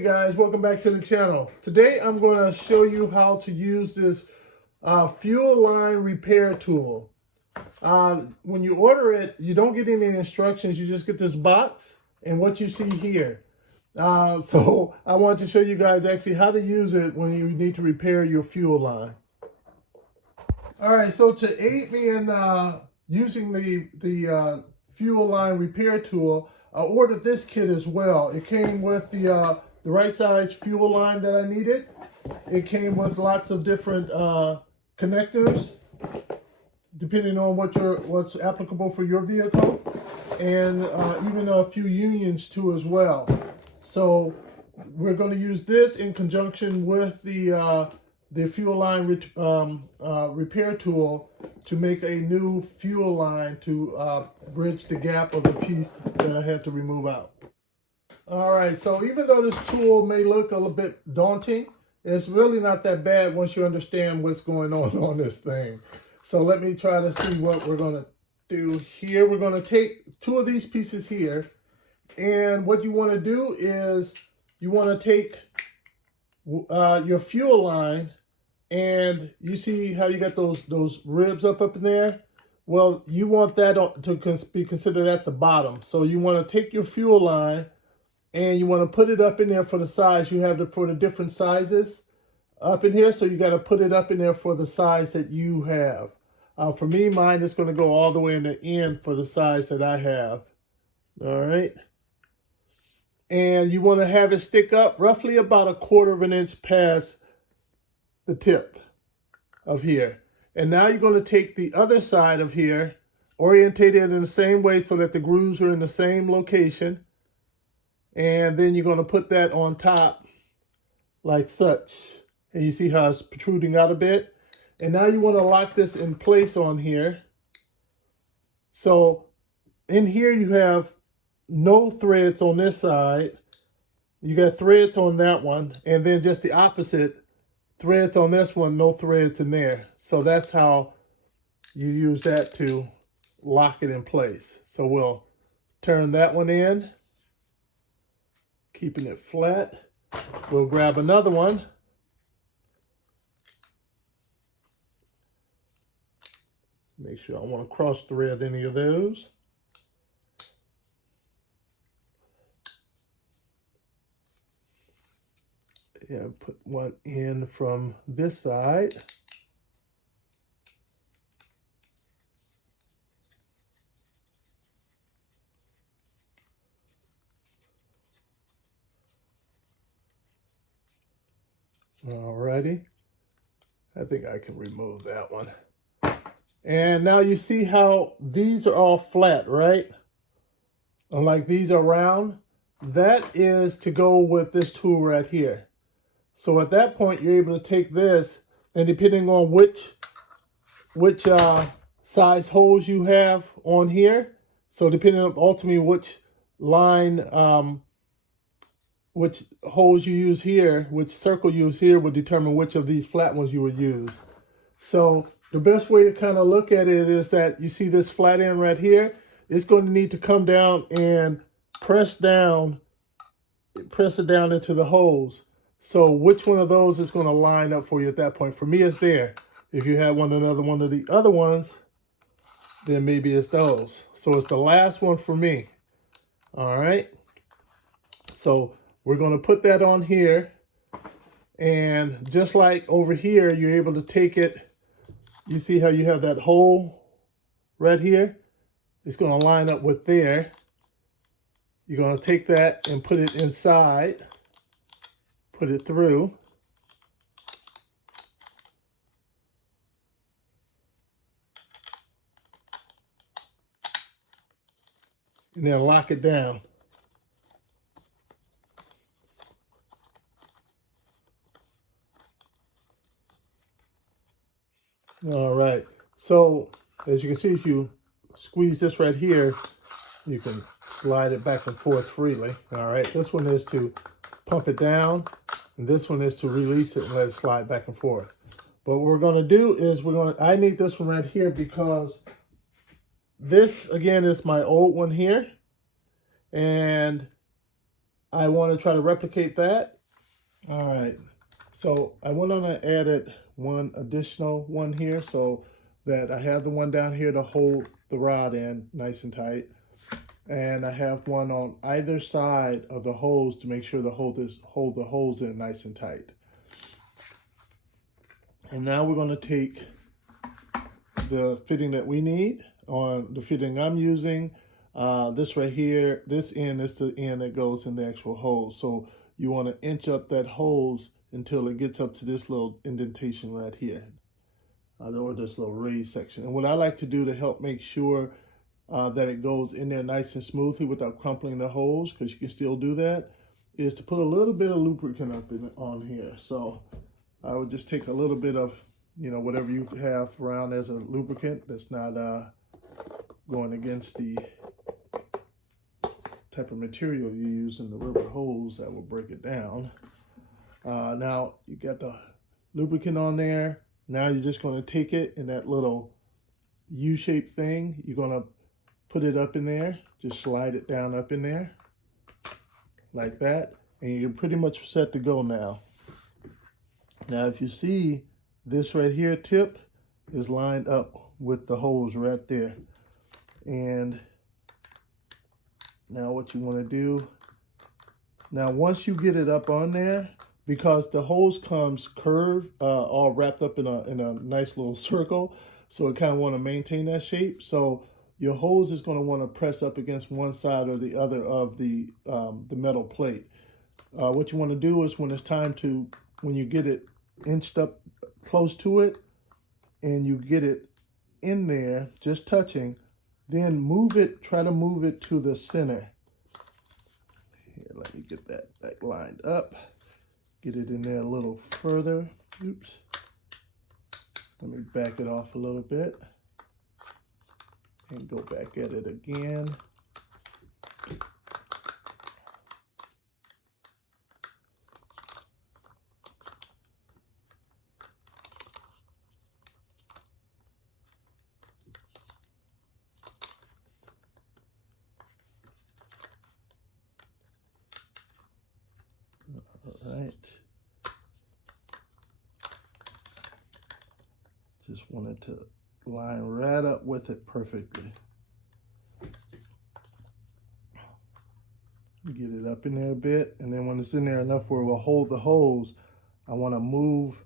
Hey guys, welcome back to the channel. Today I'm going to show you how to use this fuel line repair tool. When you order it, you don't get any instructions. You just get this box and what you see here. So I want to show you guys actually how to use it when you need to repair your fuel line. All right, so to aid me in using the fuel line repair tool, I ordered this kit as well. It came with the right size fuel line that I needed. It came with lots of different connectors, depending on what's applicable for your vehicle, and even a few unions too as well. So we're going to use this in conjunction with the fuel line repair tool to make a new fuel line to bridge the gap of the piece that I had to remove out. All right, so even though this tool may look a little bit daunting, it's really not that bad once you understand what's going on this thing. So let me try to see what we're going to do here. We're going to take two of these pieces here, and what you want to do is you want to take your fuel line, and you see how you got those ribs up in there? Well, you want that to be considered at the bottom. So you want to take your fuel line and you want to put it up in there for the size. You have for the different sizes up in here. So you got to put it up in there for the size that you have. For me, mine is going to go all the way in the end for the size that I have. All right. And you want to have it stick up roughly about 1/4 inch past the tip of here. And now you're going to take the other side of here, orientate it in the same way so that the grooves are in the same location. And then you're going to put that on top like such. And you see how it's protruding out a bit. And now you want to lock this in place on here. So in here you have no threads on this side. You got threads on that one. And then just the opposite. Threads on this one, no threads in there. So that's how you use that to lock it in place. So we'll turn that one in, keeping it flat. We'll grab another one. Make sure I want to cross thread any of those. Yeah, put one in from this side. Alrighty. I think I can remove that one. And now you see how these are all flat, right? Unlike these are round. That is to go with this tool right here. So at that point, you're able to take this, and depending on which size holes you have on here, so depending on ultimately which line, which holes you use here, which circle you use here will determine which of these flat ones you would use. So the best way to kind of look at it is that you see this flat end right here. It's going to need to come down and press it down into the holes. So which one of those is going to line up for you at that point? For me, it's there. If you have another one of the other ones, then maybe it's those. So it's the last one for me. All right. So we're going to put that on here. And just like over here, you're able to take it. You see how you have that hole right here? It's going to line up with there. You're going to take that and put it inside. Put it through. And then lock it down. All right. So as you can see, if you squeeze this right here, you can slide it back and forth freely. All right. This one is to pump it down. And this one is to release it and let it slide back and forth. But what we're going to do is I need this one right here because this, again, is my old one here. And I want to try to replicate that. All right, so I went on and added one additional one here so that I have the one down here to hold the rod in nice and tight. And I have one on either side of the holes to make sure the hold the holes in nice and tight. And now we're going to take the fitting that we need on the fitting I'm using. This right here, this end is the end that goes in the actual hole. So you want to inch up that hose until it gets up to this little indentation right here, or this little raised section. And what I like to do to help make sure that it goes in there nice and smoothly without crumpling the holes, because you can still do that, is to put a little bit of lubricant up on here. So I would just take a little bit of, whatever you have around as a lubricant that's not going against the type of material you use in the rubber hose that will break it down. Now you got the lubricant on there. Now you're just going to take it in that little U-shaped thing. You're going to put it up in there, just slide it down up in there like that, and you're pretty much set to go now. Now if you see, this right here tip is lined up with the hose right there. And now what you want to do, now once you get it up on there, because the hose comes curved, all wrapped up in a nice little circle, so it kind of want to maintain that shape. So your hose is going to want to press up against one side or the other of the metal plate. What you want to do is when it's time to, when you get it inched up close to it and you get it in there, just touching, then move it, try to move it to the center. Here, let me get that back lined up. Get it in there a little further. Oops. Let me back it off a little bit and go back at it again. All right. Just wanted to line right up with it perfectly. Get it up in there a bit, and then when it's in there enough where it will hold the hose, I want to move.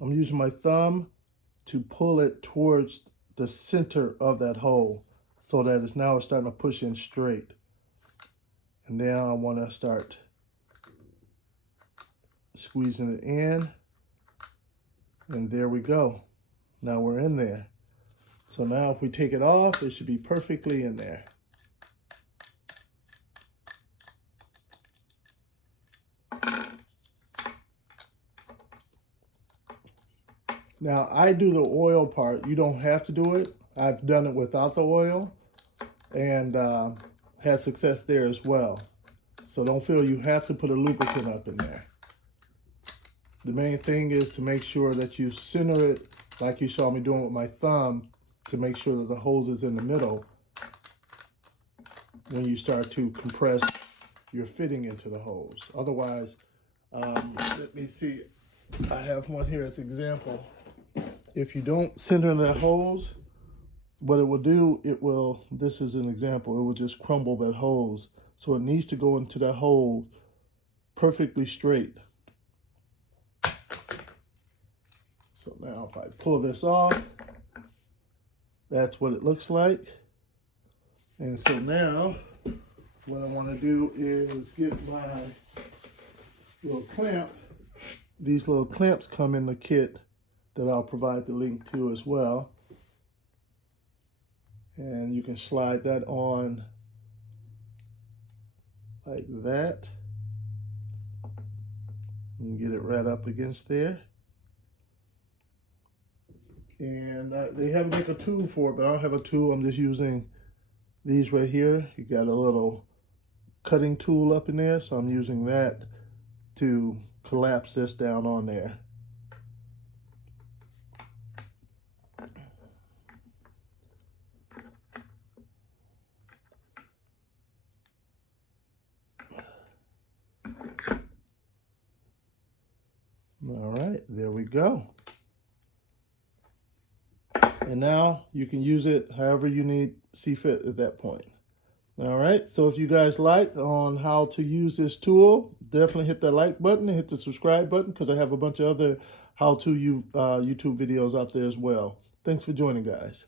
I'm using my thumb to pull it towards the center of that hole so that it's now starting to push in straight. And now I want to start squeezing it in, and there we go. Now we're in there. So now if we take it off, it should be perfectly in there. Now I do the oil part. You don't have to do it. I've done it without the oil and had success there as well. So don't feel you have to put a lubricant up in there. The main thing is to make sure that you center it like you saw me doing with my thumb, to make sure that the hose is in the middle when you start to compress your fitting into the hose. Otherwise, let me see, I have one here as an example. If you don't center that hose, what it will do, this is an example, it will just crumble that hose. So it needs to go into that hole perfectly straight. So now if I pull this off, that's what it looks like. And so now what I want to do is get my little clamp. These little clamps come in the kit that I'll provide the link to as well. And you can slide that on like that and get it right up against there. And they have like a tool for it, but I don't have a tool. I'm just using these right here. You got a little cutting tool up in there, so I'm using that to collapse this down on there. go. And now you can use it however you see fit at that point. All right, so if you guys like on how to use this tool, definitely hit that like button and hit the subscribe button, because I have a bunch of other how-to YouTube videos out there as well. Thanks for joining, guys.